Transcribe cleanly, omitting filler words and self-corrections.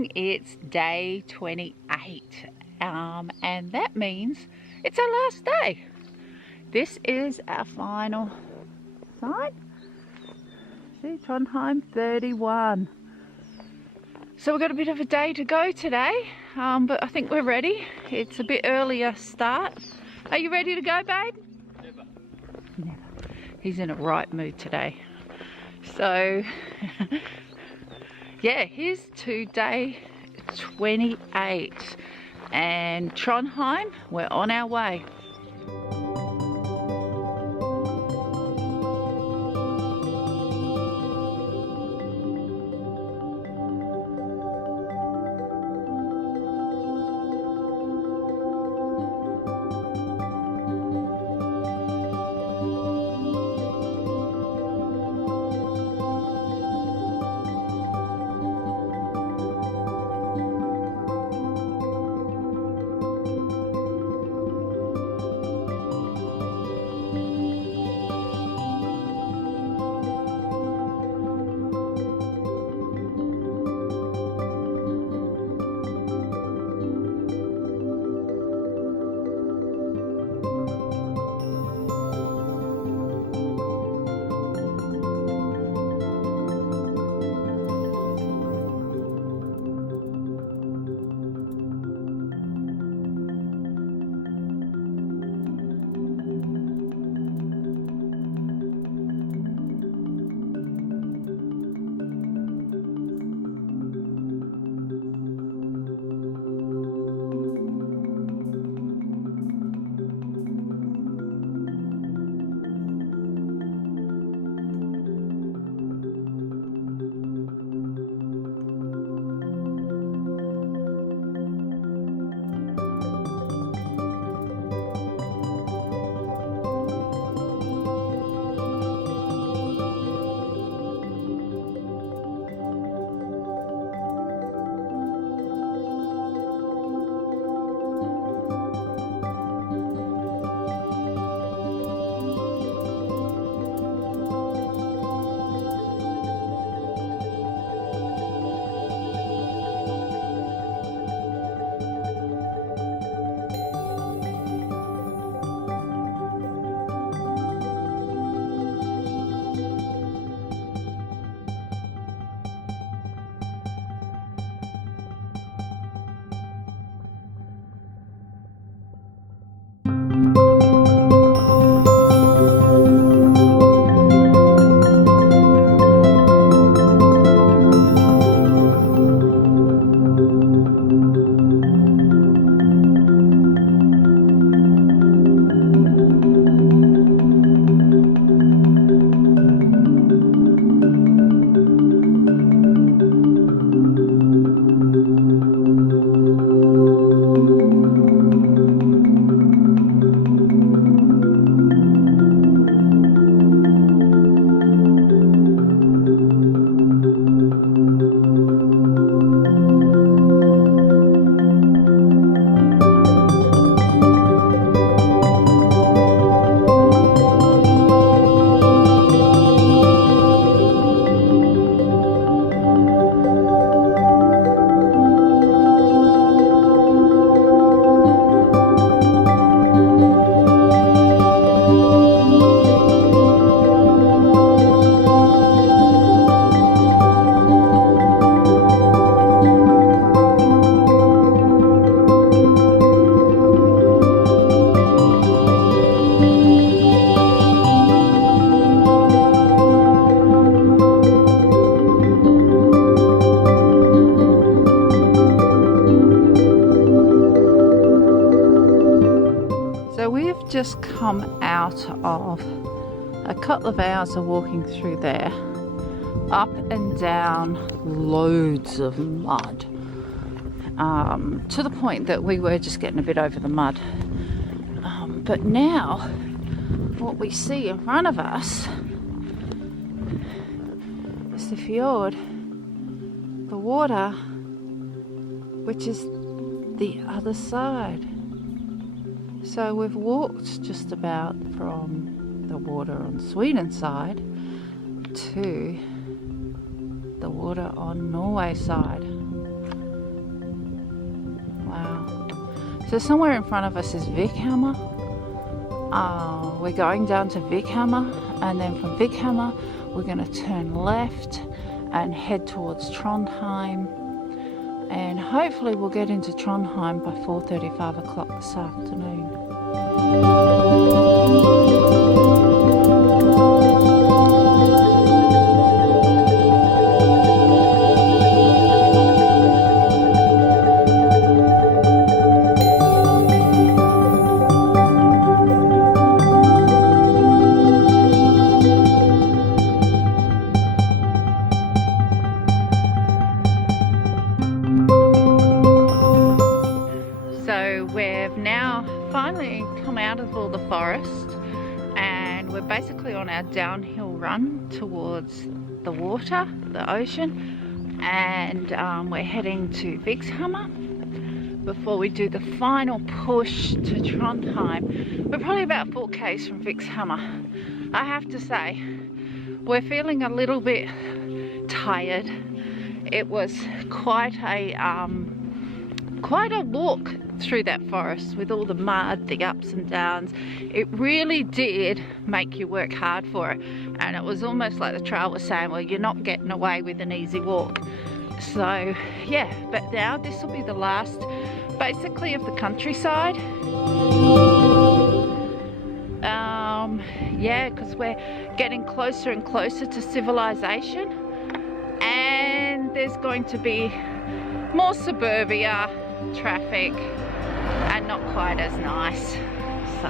morning. It's day 28 and that means it's our last day. This is our final sign. See, Trondheim 31. So we've got a bit of a day to go today, but I think we're ready. It's a bit earlier start. Are you ready to go, babe? Never. Never. He's in a right mood today. So yeah, here's to day 28 and Trondheim, we're on our way. Just come out of a couple of hours of walking through there, up and down loads of mud, to the point that we were just getting a bit over the mud, but now what we see in front of us is the fjord, the water, which is the other side. So we've walked just about from the water on Sweden side to the water on Norway side. So somewhere in front of us is Vikhammer. We're going down to Vikhammer, and then from Vikhammer we're going to turn left and head towards Trondheim, and hopefully we'll get into Trondheim by 4:30, 5 o'clock this afternoon. We've now finally come out of all the forest, and we're basically on our downhill run towards the water, the ocean, and we're heading to Vikhammer before we do the final push to Trondheim. We're probably about 4 k's from Vikhammer. I have to say, we're feeling a little bit tired. It was quite a walk through that forest with all the mud, the ups and downs. It really did make you work hard for it, and it was almost like the trail was saying, well, you're not getting away with an easy walk. So yeah, but now this will be the last basically of the countryside. Yeah, because we're getting closer and closer to civilization, and there's going to be more suburbia traffic and not quite as nice. So